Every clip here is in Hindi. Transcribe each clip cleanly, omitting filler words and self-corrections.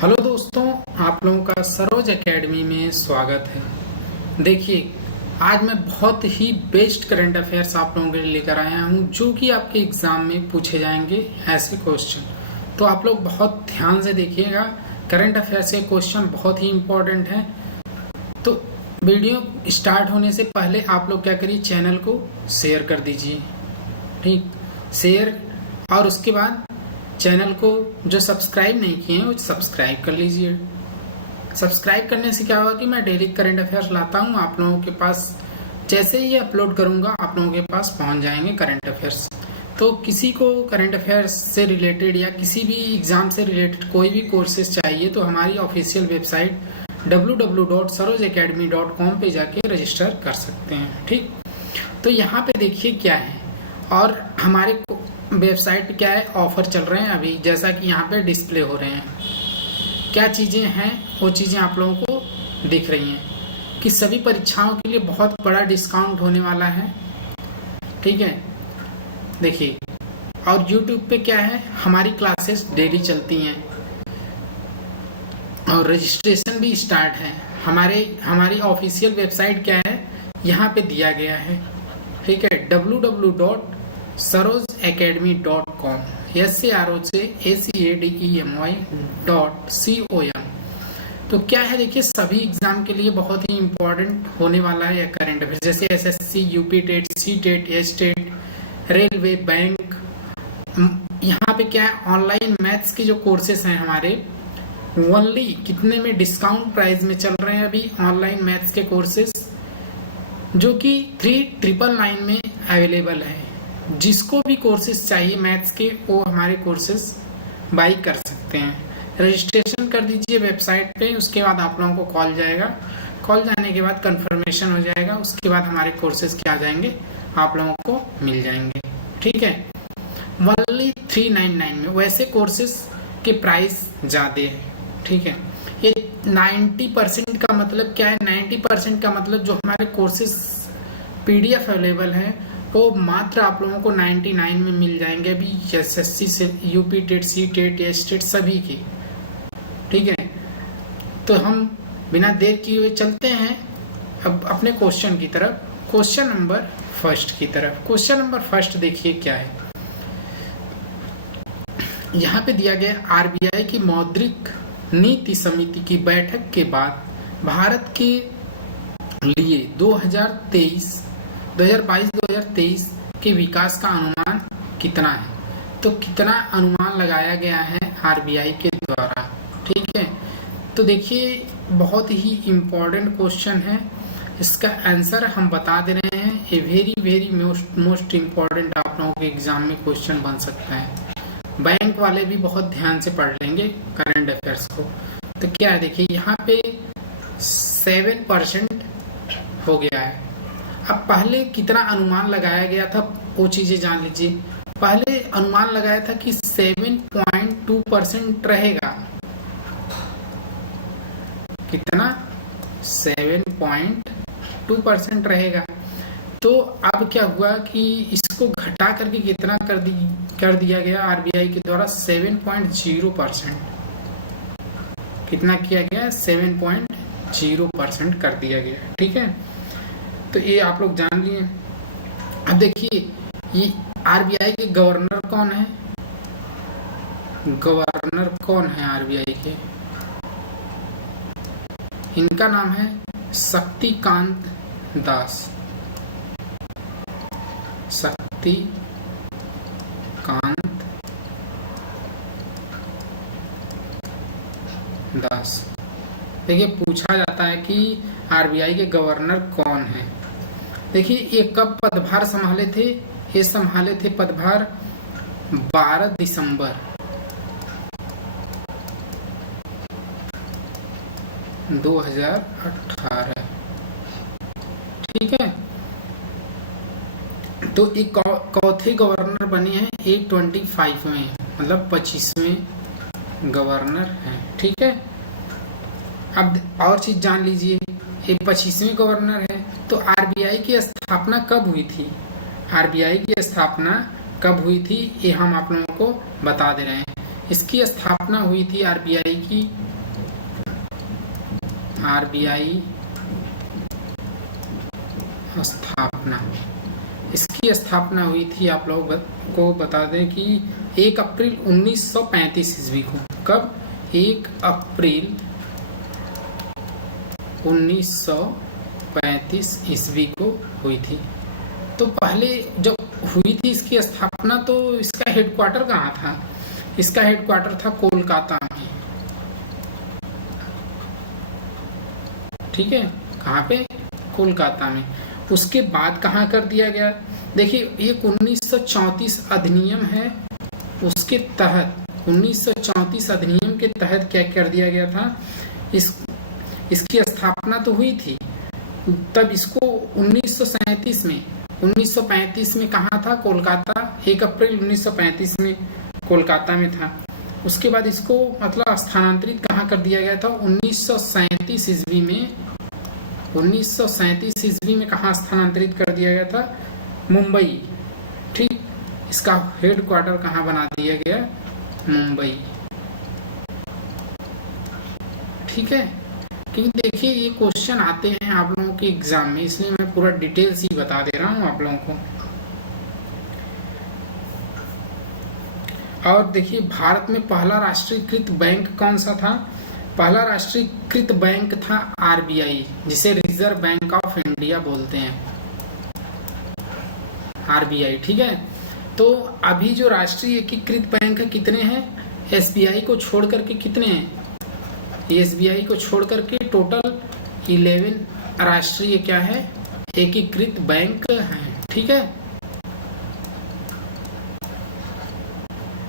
हेलो दोस्तों, आप लोगों का सरोज एकेडमी में स्वागत है। देखिए, आज मैं बहुत ही बेस्ट करंट अफेयर्स आप लोगों के लिए लेकर आया हूँ, जो कि आपके एग्जाम में पूछे जाएंगे ऐसे क्वेश्चन। तो आप लोग बहुत ध्यान से देखिएगा, करंट अफेयर्स के क्वेश्चन बहुत ही इम्पोर्टेंट हैं। तो वीडियो स्टार्ट होने से पहले आप लोग क्या करिए, चैनल को शेयर कर दीजिए, ठीक, शेयर। और उसके बाद चैनल को जो सब्सक्राइब नहीं किए हैं वो सब्सक्राइब कर लीजिए। सब्सक्राइब करने से क्या होगा कि मैं डेली करंट अफेयर्स लाता हूँ आप लोगों के पास। जैसे ही अपलोड करूँगा आप लोगों के पास पहुँच जाएंगे करंट अफेयर्स। तो किसी को करंट अफेयर्स से रिलेटेड या किसी भी एग्जाम से रिलेटेड कोई भी कोर्सेज चाहिए तो हमारी ऑफिशियल वेबसाइट www.sarojacademy.com पे जाके रजिस्टर कर सकते हैं, ठीक। तो यहाँ पे देखिए क्या है, और हमारे वेबसाइट पे क्या है, ऑफर चल रहे हैं अभी, जैसा कि यहाँ पे डिस्प्ले हो रहे हैं। क्या चीज़ें हैं वो चीज़ें आप लोगों को दिख रही हैं कि सभी परीक्षाओं के लिए बहुत बड़ा डिस्काउंट होने वाला है, ठीक है। देखिए, और YouTube पे क्या है, हमारी क्लासेस डेली चलती हैं और रजिस्ट्रेशन भी स्टार्ट है। हमारी ऑफिशियल वेबसाइट क्या है, यहाँ पे दिया गया है, ठीक है, www.sarojacademy.com SAROJACADEMY.com। तो क्या है, देखिए सभी एग्जाम के लिए बहुत ही इम्पोर्टेंट होने वाला है करंट अफेयर, जैसे SSC, UP TET, C TET, S TET, railway, bank. यहाँ पे क्या है, ऑनलाइन मैथ्स के जो कोर्सेस हैं हमारे, ओनली कितने में डिस्काउंट प्राइस में चल रहे हैं अभी ऑनलाइन मैथ्स के कोर्सेस, जो कि 3999 में अवेलेबल है। जिसको भी कोर्सेज चाहिए मैथ्स के वो हमारे कोर्सेज बाई कर सकते हैं। रजिस्ट्रेशन कर दीजिए वेबसाइट पे, उसके बाद आप लोगों को कॉल जाएगा। कॉल जाने के बाद कंफर्मेशन हो जाएगा, उसके बाद हमारे कोर्सेज क्या आ जाएंगे, आप लोगों को मिल जाएंगे, ठीक है। ओनली 399 में। वैसे कोर्सेज के प्राइस ज़्यादा है, ठीक है। ये 90% का मतलब क्या है, 90% का मतलब जो हमारे कोर्सेज PDF अवेलेबल है वो मात्र आप लोगों को 99 में मिल जाएंगे अभी, SSC से UP TET, C TET, S TET सभी की, ठीक है। तो हम बिना देर किए हुए चलते हैं अब अपने क्वेश्चन की तरफ, क्वेश्चन नंबर फर्स्ट की तरफ। क्वेश्चन नंबर फर्स्ट देखिए क्या है, यहाँ पे दिया गया RBI की मौद्रिक नीति समिति की बैठक के बाद भारत के लिए 2022-2023 के विकास का अनुमान कितना है। तो कितना अनुमान लगाया गया है RBI के द्वारा, ठीक है। तो देखिए बहुत ही इम्पोर्टेंट क्वेश्चन है, इसका आंसर हम बता दे रहे हैं। ये वेरी मोस्ट इम्पोर्टेंट आप लोगों के एग्जाम में क्वेश्चन बन सकता है। बैंक वाले भी बहुत ध्यान से पढ़ लेंगे करंट अफेयर्स को। तो क्या है, देखिए यहाँ पे 7% हो गया है। अब पहले कितना अनुमान लगाया गया था वो चीजें जान लीजिए। पहले अनुमान लगाया था कि 7.2% रहेगा। कितना, 7.2% रहेगा। तो अब क्या हुआ कि इसको घटा करके कितना कर दिया गया RBI के द्वारा, 7.0%। कितना किया गया, 7.0% कर दिया गया, ठीक है। तो ये आप लोग जान लिए। अब देखिए ये RBI के गवर्नर कौन है, गवर्नर कौन है RBI के, इनका नाम है शक्तिकांत दास। शक्तिकांत दास। देखिए पूछा जाता है कि RBI के गवर्नर कौन है। देखिए ये कब पदभार संभाले थे, ये संभाले थे पदभार 12 दिसंबर 2018, ठीक है। तो एक चौथे गवर्नर बने हैं 825 में, मतलब 25वें गवर्नर हैं, ठीक है। अब और चीज जान लीजिए, ये 25वें गवर्नर है। तो RBI की स्थापना कब हुई थी, RBI की स्थापना कब हुई थी ये हम आप लोगों को बता दे रहे हैं। इसकी स्थापना हुई थी RBI की आरबीआई स्थापना, इसकी स्थापना हुई थी, आप लोग को बता दें कि 1 अप्रैल 1935 ईस्वी को। कब? 1 अप्रैल 1935 ईस्वी को हुई थी। तो पहले जब हुई थी इसकी स्थापना तो इसका हेडक्वार्टर कहाँ था? इसका हेडक्वार्टर था कोलकाता में। ठीक है, कहाँ पे? कोलकाता में। उसके बाद कहाँ कर दिया गया? देखिए, ये 1934 अधिनियम है, उसके तहत 1934 अधिनियम के तहत क्या कर दिया गया था? इसकी स्थापना तो हुई थी, तब इसको 1935 में कहाँ था? कोलकाता। 1 अप्रैल 1935 में कोलकाता में था। उसके बाद इसको मतलब स्थानांतरित कहाँ कर दिया गया था? 1937 ईस्वी में। 1937 ईस्वी में कहाँ स्थानांतरित कर दिया गया था? मुंबई। ठीक, इसका हेडक्वार्टर कहाँ बना दिया गया? मुंबई। ठीक है, क्योंकि देखिए ये क्वेश्चन आते हैं आप लोगों के एग्जाम में, इसलिए मैं पूरा डिटेल्स ही बता दे रहा हूँ आप लोगों को। और देखिए, भारत में पहला राष्ट्रीयकृत बैंक कौन सा था? पहला राष्ट्रीयकृत बैंक था आरबीआई, जिसे रिजर्व बैंक ऑफ इंडिया बोलते हैं, आरबीआई। ठीक है, तो अभी जो राष्ट्रीय एकीकृत बैंक है कितने हैं? एसबीआई को छोड़ करके कितने हैं? एसबीआई को छोड़ करके टोटल 11 राष्ट्रीय क्या है? एकीकृत बैंक हैं। ठीक है,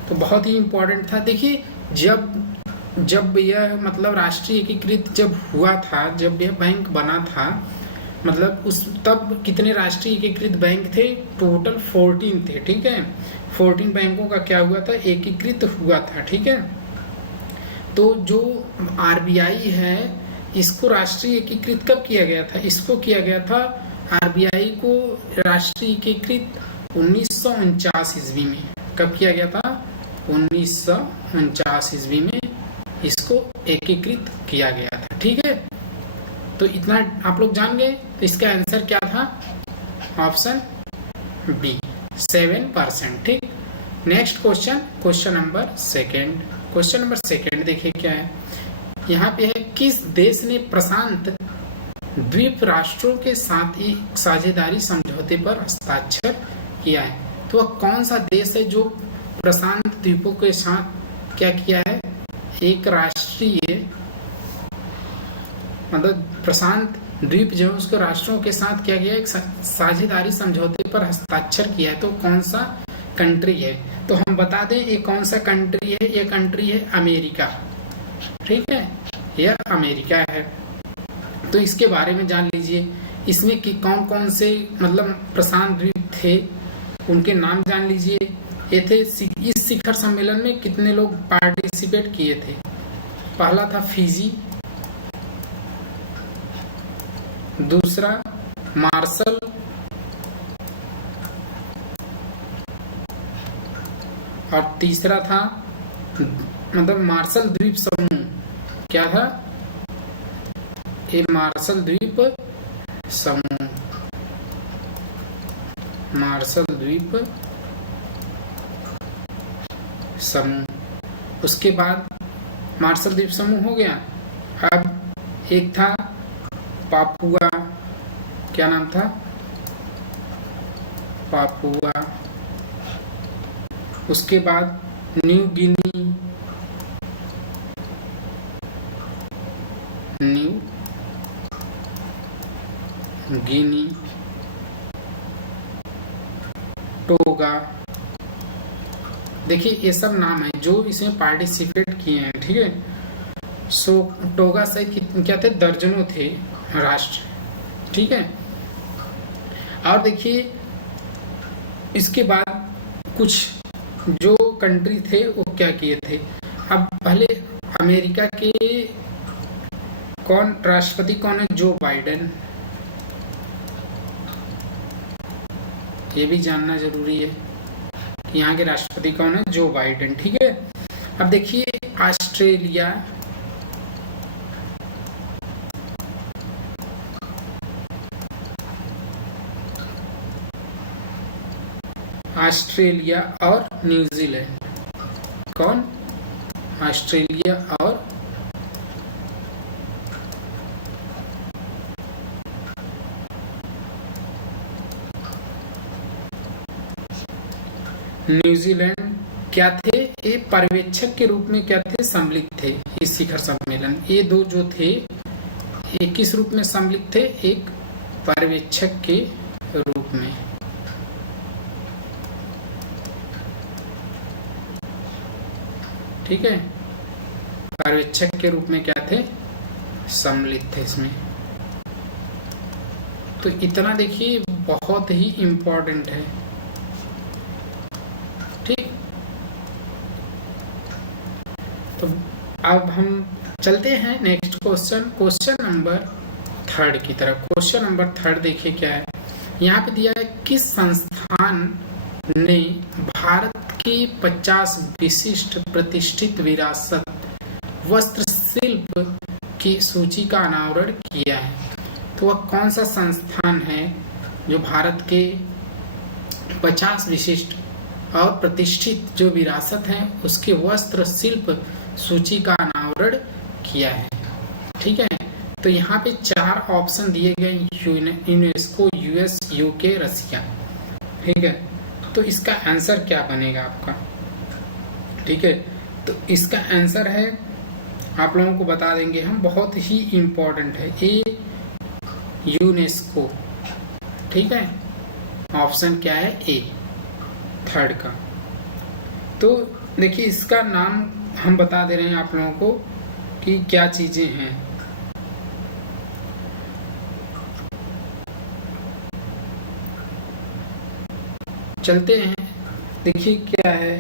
तो बहुत ही इंपॉर्टेंट था। देखिए, जब यह मतलब राष्ट्रीय एकीकृत जब हुआ था, जब यह बैंक बना था, मतलब तब कितने राष्ट्रीय एकीकृत बैंक थे? टोटल 14 थे। ठीक है, 14 बैंकों का क्या हुआ था? एकीकृत हुआ था। ठीक है, तो जो आरबीआई है, इसको राष्ट्रीय एकीकृत कब किया गया था? इसको किया गया था आरबीआई को राष्ट्रीय एकीकृत 1949 ईस्वी में। कब किया गया था? 1949 ईस्वी में इसको एकीकृत किया गया था। ठीक है, तो इतना आप लोग जान गए। तो इसका आंसर क्या था? Option B, 7%। ठीक, next question, question number second देखिए क्या है। यहाँ पे है, किस देश ने प्रशांत द्वीप राष्ट्रों के साथ एक साझेदारी समझौते पर हस्ताक्षर किया है? तो वह कौन सा देश है जो प्रशांत द्वीपों के साथ क्या किया है? एक राष्ट्रीय मतलब प्रशांत द्वीप जो है उसके राष्ट्रों के साथ क्या किया? एक साझेदारी समझौते पर हस्ताक्षर किया है। तो कौन सा कंट्री है? तो हम बता दें ये कौन सा कंट्री है। ये कंट्री है अमेरिका। ठीक है, यह अमेरिका है। तो इसके बारे में जान लीजिए, इसमें कि कौन कौन से मतलब प्रशांत द्वीप थे, उनके नाम जान लीजिए। ये थे, इस शिखर सम्मेलन में कितने लोग पार्टिसिपेट किए थे? पहला था फिजी, दूसरा मार्शल, और तीसरा था मतलब मार्शल द्वीप समूह। क्या था? ये मार्शल द्वीप समूह, मार्शल द्वीप समूह। उसके बाद मार्शल द्वीप समूह हो गया। अब एक था पापुआ, क्या नाम था? पापुआ। उसके बाद न्यू गिनी, टोगा। देखिए ये सब नाम है जो इसमें पार्टिसिपेट किए हैं। ठीक है, सो टोगा से क्या थे? दर्जनों थे राष्ट्र। ठीक है, और देखिए इसके बाद कुछ जो कंट्री थे वो क्या किए थे। अब पहले अमेरिका के राष्ट्रपति कौन है? Joe Biden. ये भी जानना जरूरी है कि यहाँ के राष्ट्रपति कौन है? Joe Biden. ठीक है, अब देखिए ऑस्ट्रेलिया, ऑस्ट्रेलिया और न्यूजीलैंड। कौन? ऑस्ट्रेलिया और न्यूजीलैंड क्या थे? ये पर्यवेक्षक के रूप में क्या थे? सम्मिलित थे इस शिखर सम्मेलन। ये दो जो थे ये किस रूप में सम्मिलित थे? एक पर्यवेक्षक के रूप में। ठीक है, पर्यवेक्षक के रूप में क्या थे? सम्मिलित थे इसमें। तो इतना देखिए बहुत ही इम्पोर्टेंट है। ठीक, तो अब हम चलते हैं नेक्स्ट क्वेश्चन नंबर 3 की तरफ। क्वेश्चन नंबर 3 देखिए क्या है। यहाँ पे दिया है किस संस्थान ने भारत की 50 विशिष्ट प्रतिष्ठित विरासत वस्त्र शिल्प की सूची का अनावरण किया है। तो वह कौन सा संस्थान है जो भारत के 50 विशिष्ट और प्रतिष्ठित जो विरासत है उसके वस्त्र शिल्प सूची का अनावरण किया है। ठीक है, तो यहाँ पे 4 ऑप्शन दिए गए, यूनेस्को, यूएस, यूके, रसिया। ठीक है, तो इसका आंसर क्या बनेगा आपका? ठीक है, तो इसका आंसर है, आप लोगों को बता देंगे हम, बहुत ही इम्पोर्टेंट है, ए यूनेस्को। ठीक है, ऑप्शन क्या है? ए, 3 का। तो देखिए इसका नाम हम बता दे रहे हैं आप लोगों को कि क्या चीजें हैं। चलते हैं, देखिए क्या है।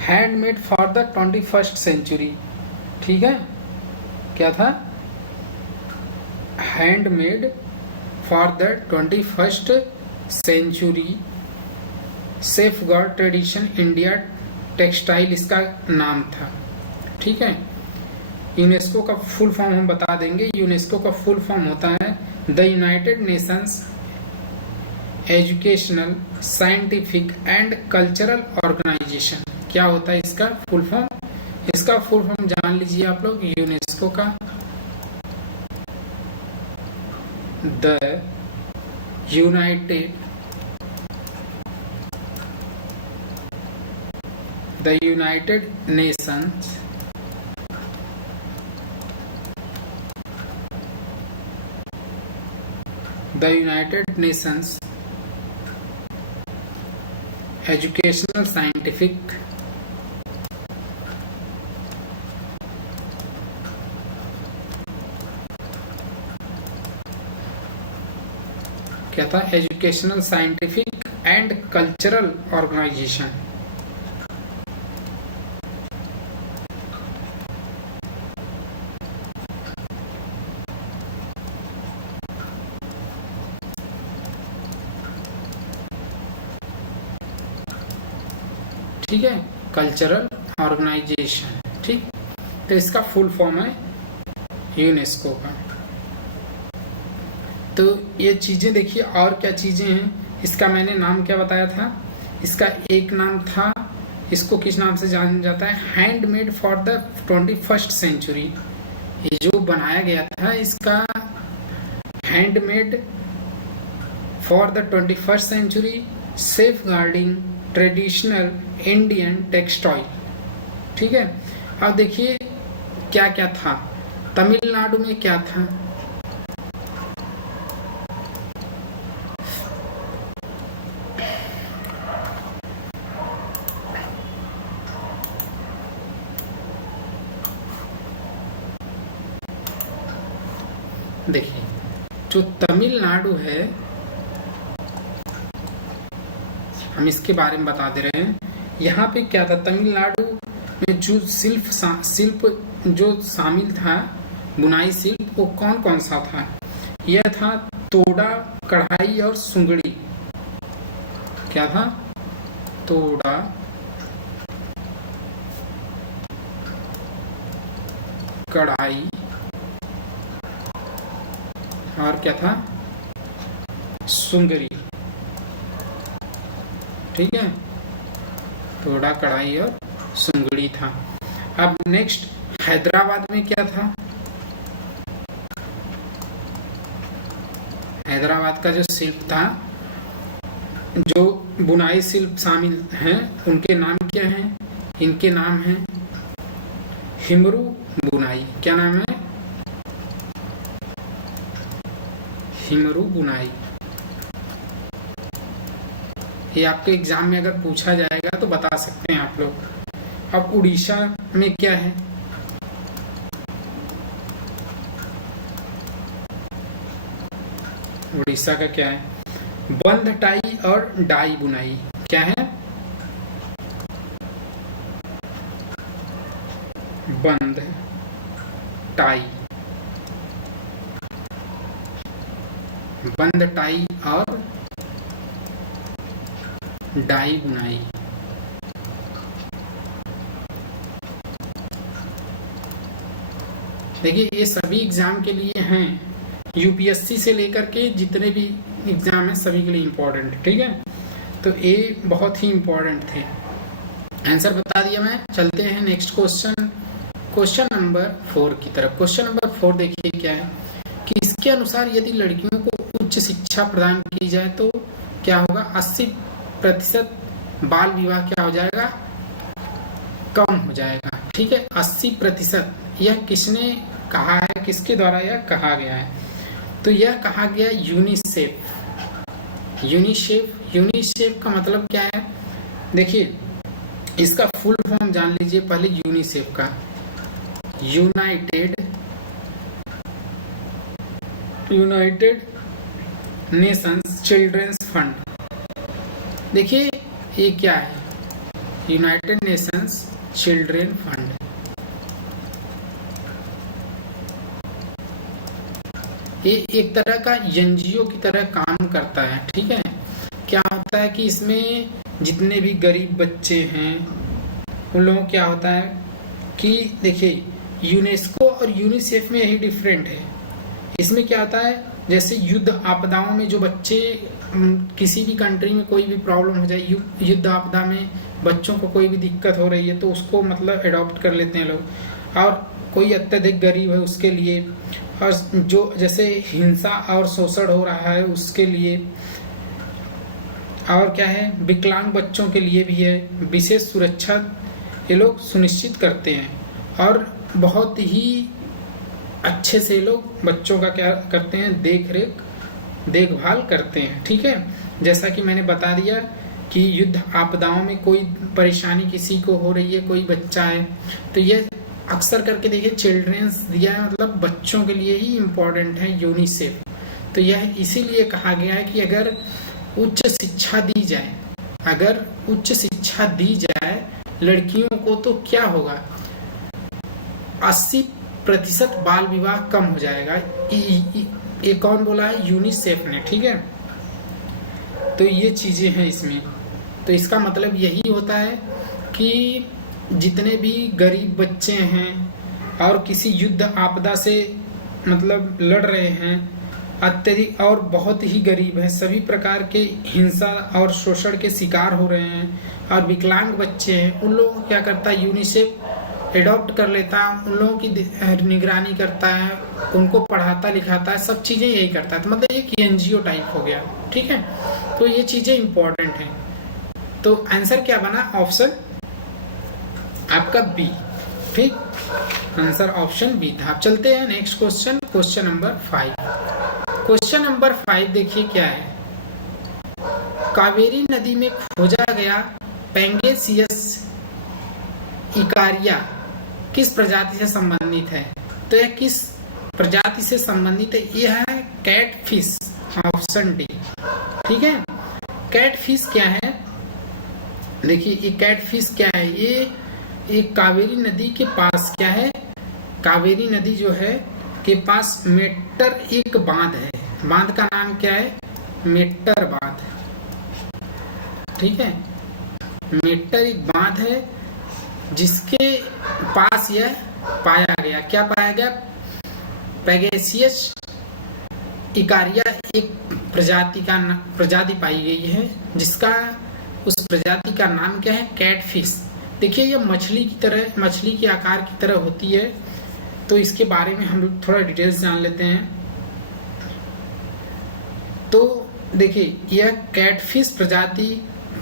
Handmade for the 21st century. ठीक है, क्या था? Handmade for the 21st century safeguard tradition India textile इसका नाम था। ठीक है, यूनेस्को का फुल फॉर्म हम बता देंगे। यूनेस्को का फुल फॉर्म होता है the United Nations Educational, Scientific and Cultural Organization. क्या होता है इसका फुल फॉर्म? इसका फुल फॉर्म जान लीजिए आप लोग। यूनेस्को का the United Nations Educational, Scientific क्या था? Educational, Scientific and Cultural Organization. ठीक है, कल्चरल ऑर्गेनाइजेशन। ठीक, तो इसका फुल फॉर्म है यूनेस्को का। तो ये चीजें देखिए, और क्या चीजें हैं। इसका मैंने नाम क्या बताया था? इसका एक नाम था, इसको किस नाम से जाना जाता है? Handmade for the 21st century. ये जो बनाया गया था इसका handmade for the 21st century safeguarding traditional Indian textile. ठीक है, अब देखिए क्या क्या था। तमिलनाडु में क्या था? देखिए जो तमिलनाडु है, हम इसके बारे में बता दे रहे हैं। यहाँ पे क्या था? तमिलनाडु में जो शिल्प जो शामिल था, बुनाई शिल्प, वो कौन कौन सा था? यह था तोड़ा, कढ़ाई और सुंगड़ी। क्या था? तोड़ा, कढ़ाई और क्या था? सुंगरी। ठीक है, थोड़ा कढ़ाई और सुंगड़ी था। अब नेक्स्ट हैदराबाद में क्या था? हैदराबाद का जो शिल्प था, जो बुनाई शिल्प शामिल हैं, उनके नाम क्या हैं? इनके नाम हैं हिमरू बुनाई। क्या नाम है? हिमरू बुनाई। ये आपके एग्जाम में अगर पूछा जाएगा तो बता सकते हैं आप लोग। अब उड़ीसा में क्या है? उड़ीसा का क्या है? बंध टाई और डाई बुनाई। क्या है? बंध टाई, बंध टाई और डाई बुनाई। देखिए ये सभी एग्जाम के लिए हैं, यूपीएससी से लेकर के जितने भी एग्जाम है सभी के लिए इम्पोर्टेंट है। ठीक है, तो ये बहुत ही इम्पोर्टेंट थे। आंसर बता दिया मैं। चलते हैं नेक्स्ट क्वेश्चन, क्वेश्चन नंबर 4 की तरफ। क्वेश्चन नंबर 4 देखिए क्या है कि इसके अनुसार यदि लड़कियों को उच्च शिक्षा प्रदान की जाए तो क्या होगा? 80% बाल विवाह क्या हो जाएगा? कम हो जाएगा। ठीक है, 80%। यह किसने कहा है? किसके द्वारा यह कहा गया है? तो यह कहा गया यूनिसेफ। यूनिसेफ का मतलब क्या है? देखिए इसका फुल फॉर्म जान लीजिए पहले यूनिसेफ का। United Nations Children's Fund. देखिए ये क्या है? United Nations Children Fund. ये एक तरह का एनजीओ की तरह काम करता है। ठीक है, क्या होता है कि इसमें जितने भी गरीब बच्चे हैं उन लोगों क्या होता है कि देखिए यूनेस्को और यूनिसेफ में यही डिफरेंट है। इसमें क्या होता है, जैसे युद्ध आपदाओं में जो बच्चे किसी भी कंट्री में कोई भी प्रॉब्लम हो जाए, युद्ध आपदा में बच्चों को कोई भी दिक्कत हो रही है तो उसको मतलब अडॉप्ट कर लेते हैं लोग। और कोई अत्यधिक गरीब है उसके लिए, और जो जैसे हिंसा और शोषण हो रहा है उसके लिए, और क्या है विकलांग बच्चों के लिए भी है। विशेष सुरक्षा ये लोग सुनिश्चित करते हैं और बहुत ही अच्छे से लोग बच्चों का क्या करते हैं, देखभाल करते हैं। ठीक है, जैसा कि मैंने बता दिया कि युद्ध आपदाओं में कोई परेशानी किसी को हो रही है, कोई बच्चा है, तो ये अक्सर करके देखिए चिल्ड्रंस दिया है, मतलब बच्चों के लिए ही इम्पोर्टेंट है यूनिसेफ। तो यह इसीलिए कहा गया है कि अगर उच्च शिक्षा दी जाए, अगर उच्च शिक्षा दी जाए लड़कियों को तो क्या होगा? 80% बाल विवाह कम हो जाएगा। ये कौन बोला है? यूनिसेफ ने। ठीक है, तो ये चीजें हैं इसमें। तो इसका मतलब यही होता है कि जितने भी गरीब बच्चे हैं और किसी युद्ध आपदा से मतलब लड़ रहे हैं, अत्यधिक और बहुत ही गरीब है, सभी प्रकार के हिंसा और शोषण के शिकार हो रहे हैं और विकलांग बच्चे हैं, उन लोगों को क्या करता है यूनिसेफ एडॉप्ट कर लेता है, उन लोगों की निगरानी करता है, उनको पढ़ाता लिखाता है, सब चीजें यही करता है। तो मतलब एक एनजीओ टाइप हो गया। ठीक है, तो ये चीजें इंपॉर्टेंट हैं। तो आंसर क्या बना? ऑप्शन आपका बी। ठीक, आंसर ऑप्शन बी था। आप चलते हैं next question, question number 5। Question number 5 देखिए क्या है। कावेरी नदी में खोजा गया पेंगेसियस इकारिया किस प्रजाति से संबंधित है? तो यह किस प्रजाति से संबंधित है? यह है कैटफिश, ऑप्शन डी। ठीक है, कैटफिश क्या है? देखिए ये कैटफिश क्या है? ये कावेरी नदी के पास क्या है, कावेरी नदी जो है के पास मेट्टर एक बांध है। बांध का नाम क्या है? मेट्टर बांध। ठीक है, मेट्टर एक बांध है जिसके पास यह पाया गया। क्या पाया गया? पेगेसियस इकारिया एक प्रजाति पाई गई है, जिसका उस प्रजाति का नाम क्या है? कैटफिश। देखिए ये मछली की तरह, मछली के आकार की तरह होती है, तो इसके बारे में हम थोड़ा डिटेल्स जान लेते हैं। तो देखिए यह कैटफिश प्रजाति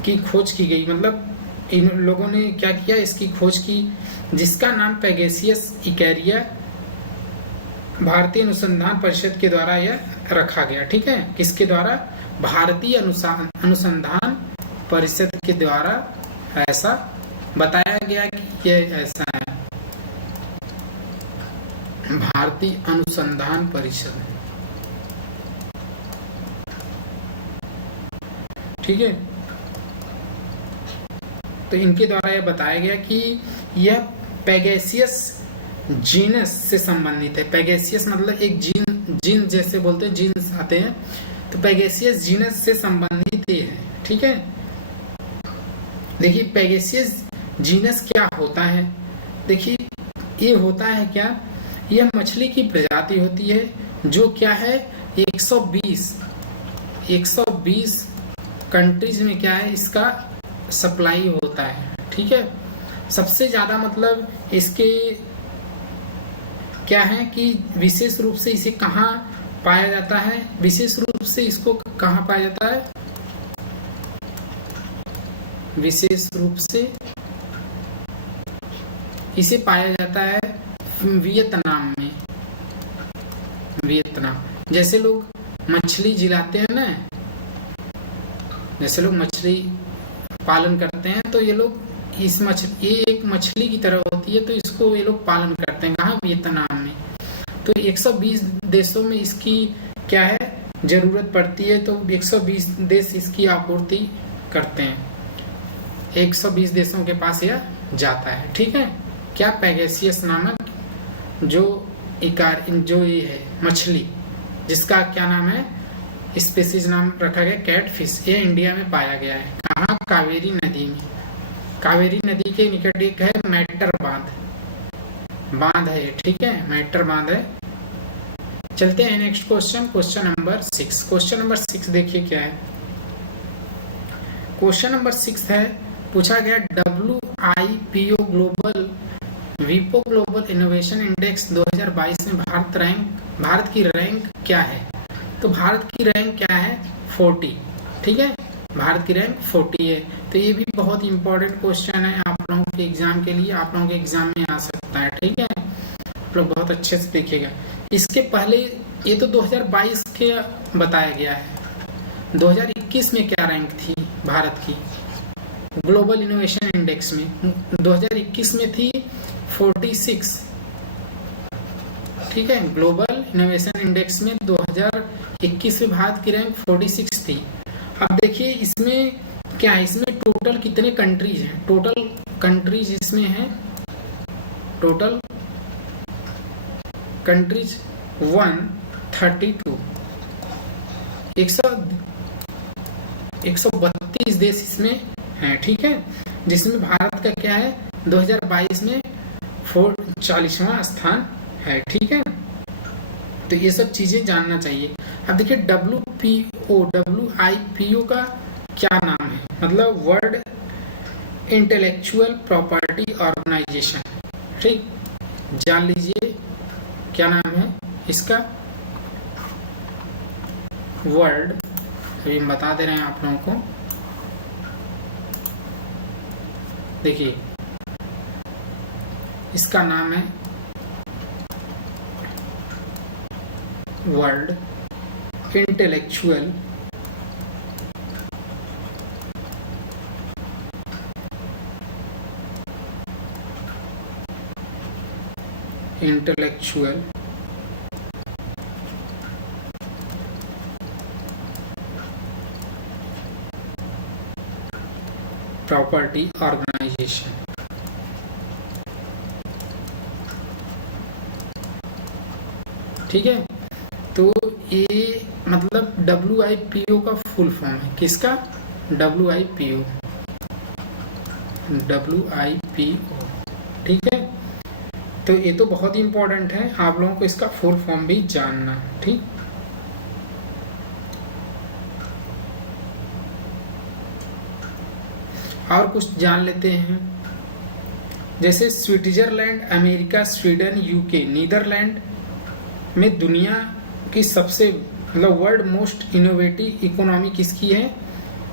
की खोज की गई, मतलब इन लोगों ने क्या किया, इसकी खोज की, जिसका नाम पैगेसियस इकैरिया भारतीय अनुसंधान परिषद के द्वारा यह रखा गया। ठीक है, किसके द्वारा? भारतीय अनुसंधान परिषद के द्वारा ऐसा बताया गया कि यह ऐसा है, भारतीय अनुसंधान परिषद। ठीक है, तो इनके द्वारा यह बताया गया कि यह पैगेसियस जीनस से संबंधित है। पैगेसियस मतलब एक जीन जैसे बोलते हैं, जीन्स आते हैं, तो पैगेसियस जीनस से संबंधित ये है। ठीक है, देखिए पैगेसियस जीनस क्या होता है? देखिए ये होता है क्या, यह मछली की प्रजाति होती है जो क्या है 120 कंट्रीज में क्या है इसका सप्लाई होता है। ठीक है, सबसे ज्यादा मतलब इसके क्या है कि विशेष रूप से इसे कहाँ पाया जाता है, विशेष रूप से इसको कहाँ पाया जाता है? विशेष रूप से इसे पाया जाता है वियतनाम में। वियतनाम, जैसे लोग मछली जिलाते हैं ना, जैसे लोग मछली पालन करते हैं, तो ये लोग इस ये एक मछली की तरह होती है, तो इसको ये लोग पालन करते हैं। कहाँ? वियतनाम में। तो 120 देशों में इसकी क्या है जरूरत पड़ती है, तो 120 देश इसकी आपूर्ति करते हैं, 120 देशों के पास यह जाता है। ठीक है, क्या? पैगेसियस नामक जो ये है मछली, जिसका क्या नाम है, स्पीसीज नाम रखा गया कैटफिश, ये इंडिया में पाया गया है। कहाँ? कावेरी नदी में। कावेरी नदी के निकट एक है मैटर बांध है। ठीक है, मैटर बांध है। चलते हैं next question, question number 6। Question number 6 देखिए क्या है। क्वेश्चन नंबर 6 है, पूछा गया WIPO WIPO global innovation index 2022 में भारत की रैंक क्या है? तो भारत की रैंक क्या है? 40। ठीक है, भारत की रैंक 40 है। तो ये भी बहुत इंपॉर्टेंट क्वेश्चन है आप लोगों के एग्जाम के लिए, आप लोगों के एग्जाम में आ सकता है। ठीक है, आप लोग बहुत अच्छे से देखिएगा। इसके पहले ये तो 2022 के बताया गया है, 2021 में क्या रैंक थी भारत की ग्लोबल इनोवेशन इंडेक्स में? 2021 में थी 46। ठीक है, ग्लोबल इनोवेशन इंडेक्स में 2021 में भारत की रैंक 46 थी। अब देखिए इसमें क्या है, इसमें टोटल कितने कंट्रीज हैं? टोटल कंट्रीज इसमें है, टोटल कंट्रीज 132, 132 देश इसमें हैं। ठीक है, जिसमें भारत का क्या है 2022 में 40वां स्थान है। ठीक है, तो ये सब चीजें जानना चाहिए। अब देखिए WIPO का क्या नाम है, मतलब वर्ल्ड इंटेलेक्चुअल प्रॉपर्टी ऑर्गेनाइजेशन। ठीक, जान लीजिए क्या नाम है इसका, वर्ल्ड, अभी हम बता दे रहे हैं आप लोगों को। देखिए इसका नाम है वर्ल्ड इंटेलेक्चुअल प्रॉपर्टी ऑर्गेनाइजेशन। ठीक है, तो ये मतलब WIPO का फुल फॉर्म है, किसका? WIPO। ठीक है, तो ये तो बहुत ही इंपॉर्टेंट है, आप लोगों को इसका फुल फॉर्म भी जानना। ठीक, और कुछ जान लेते हैं। जैसे Switzerland, America, Sweden, UK, Netherland में दुनिया की सबसे मतलब वर्ल्ड मोस्ट इनोवेटिव इकोनॉमी किसकी है?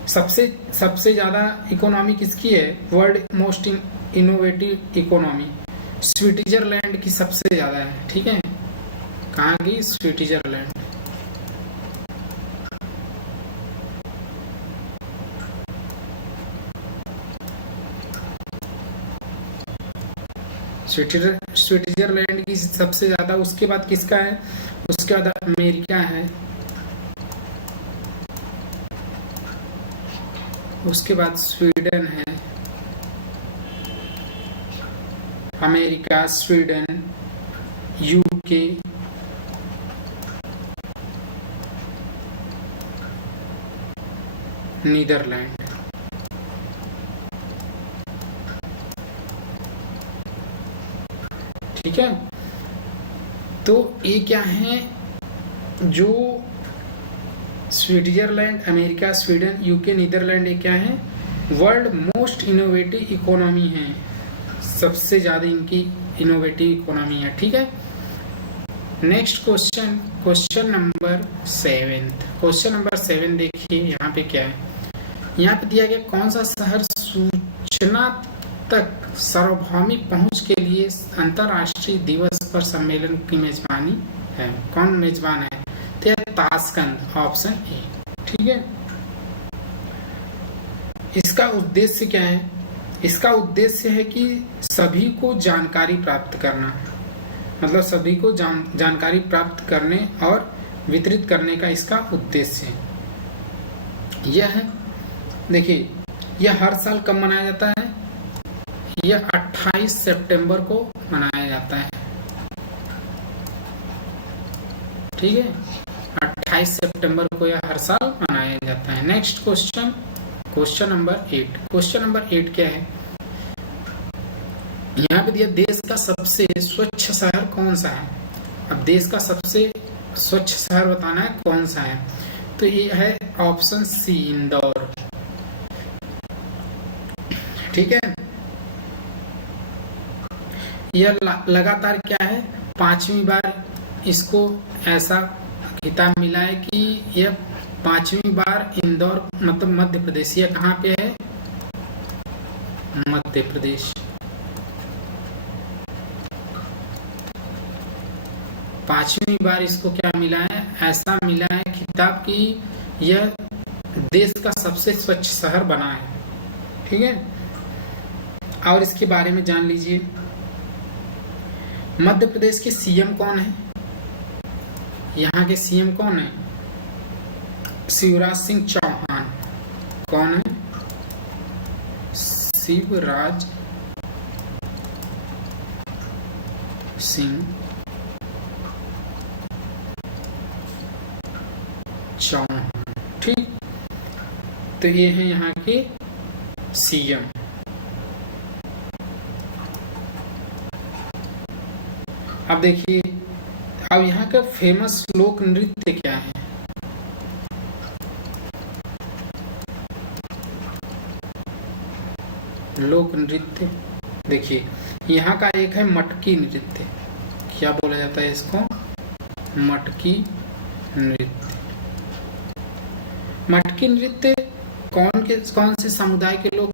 सबसे ज्यादा इकोनॉमी किसकी है? World most innovative economy Switzerland की सबसे ज्यादा है। ठीक है, कहाँ की? स्विट्जरलैंड। स्विट्जरलैंड की सबसे ज्यादा। उसके बाद किसका है? उसके बाद अमेरिका है, उसके बाद स्वीडन है। America, Sweden, UK, Netherland. ठीक है, तो ये क्या है? जो Switzerland, America, Sweden, UK, Netherland, ये क्या है? वर्ल्ड मोस्ट इनोवेटिव इकोनॉमी है, सबसे ज्यादा इनकी इनोवेटिव इकोनॉमी है। ठीक है, next question, question number 7। Question number 7 देखिए यहाँ पे क्या है। यहाँ पे दिया गया कौन सा शहर सूचना तक सार्वभौमिक पहुंच के लिए अंतर्राष्ट्रीय दिवस पर सम्मेलन की मेजबानी है? कौन मेजबान है? तो ताशकंद, ऑप्शन ए। ठीक है, इसका उद्देश्य क्या है? इसका उद्देश्य है कि सभी को जानकारी प्राप्त करना, मतलब सभी को जानकारी प्राप्त करने और वितरित करने का इसका उद्देश्य है। यह है, देखिए यह हर साल कब मनाया जाता है? यह 28 सितंबर को मनाया जाता है। ठीक है, 28 सितंबर को यह हर साल मनाया जाता है। Next question, question number 8। Question number 8 क्या है? यहाँ पे दिया देश का सबसे स्वच्छ शहर कौन सा है? अब देश का सबसे स्वच्छ शहर बताना है कौन सा है, तो ये है ऑप्शन सी, इंदौर। ठीक है, यह लगातार क्या है? 5वीं बार इसको ऐसा खिताब मिला है कि यह 5वीं बार इंदौर मतलब मध्य प्रदेश, यह कहाँ पे है? मध्य प्रदेश। 5वीं बार इसको क्या मिला है? ऐसा मिला है खिताब कि यह देश का सबसे स्वच्छ शहर बना है। ठीक है, और इसके बारे में जान लीजिए। मध्य प्रदेश के सीएम कौन है? यहाँ के सीएम कौन है? शिवराज सिंह चौहान। कौन है? शिवराज सिंह चौहान। ठीक, तो ये है यहाँ के सीएम। अब देखिए, अब यहाँ का फेमस लोक नृत्य क्या है? लोक नृत्य देखिए, यहाँ का एक है मटकी नृत्य। क्या बोला जाता है इसको? मटकी नृत्य। मटकी नृत्य कौन से समुदाय के लोग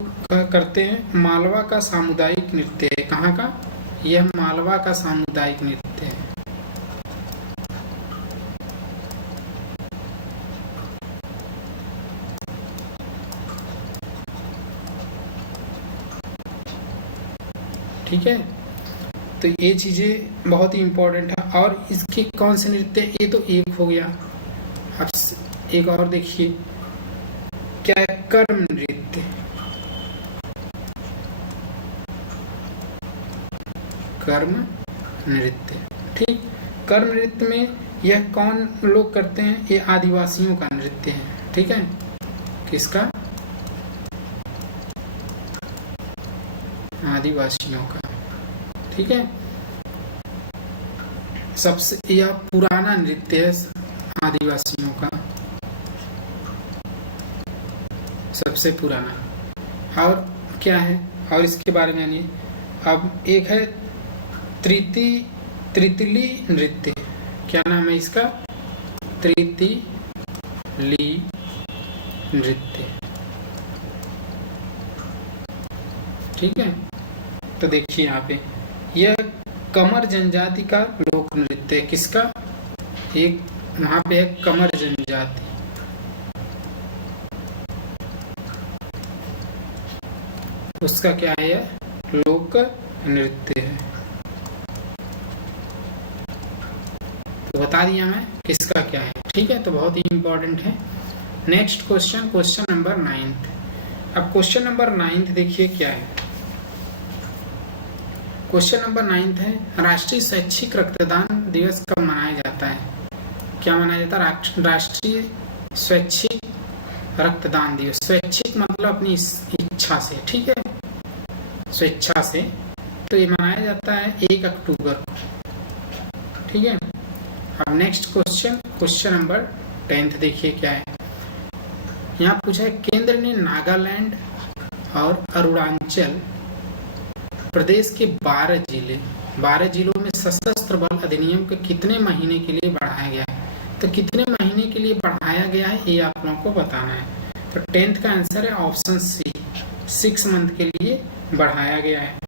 करते हैं? मालवा का सामुदायिक नृत्य है। कहाँ का? यह मालवा का सामुदायिक नृत्य है। ठीक है, तो ये चीजें बहुत ही इम्पोर्टेंट है। और इसके कौन से नृत्य? ये तो एक हो गया। अब एक और देखिए, क्या है? कर्म नृत्य। कर्म नृत्य। ठीक, कर्म नृत्य में यह कौन लोग करते हैं? ये आदिवासियों का नृत्य है। ठीक है, किसका? आदिवासियों का। ठीक है, सबसे यह पुराना नृत्य है आदिवासियों का, सबसे पुराना। और क्या है, और इसके बारे में जानिए। अब एक है त्रितिली नृत्य, क्या नाम है इसका? त्रितिली नृत्य। ठीक है, तो देखिए यहाँ पे यह कमर जनजाति का लोक नृत्य है। किसका? एक वहां पे है कमर जनजाति, उसका क्या है? लोक नृत्य है। तो बता दिया मैं किसका क्या है। ठीक है, तो बहुत ही इंपॉर्टेंट है। Next question, question number 9। अब क्वेश्चन नंबर 9 देखिए क्या है। क्वेश्चन नंबर 9 है, राष्ट्रीय स्वैच्छिक रक्तदान दिवस कब मनाया जाता है? क्या मनाया जाता है? राष्ट्रीय स्वैच्छिक रक्तदान दिवस। स्वैच्छिक मतलब अपनी इच्छा से, ठीक है, स्वेच्छा से। तो ये मनाया जाता है 1 अक्टूबर को। ठीक है, अब नेक्स्ट क्वेश्चन, क्वेश्चन नंबर 10 देखिए क्या है। यहाँ पूछा है, केंद्र ने नागालैंड और अरुणाचल प्रदेश के 12 जिलों में सशस्त्र बल अधिनियम के कितने महीने के लिए बढ़ाया गया है? तो कितने महीने के लिए बढ़ाया गया है ये आप लोगों को बताना है। तो 10th का आंसर है ऑप्शन सी, 6 मंथ के लिए बढ़ाया गया है।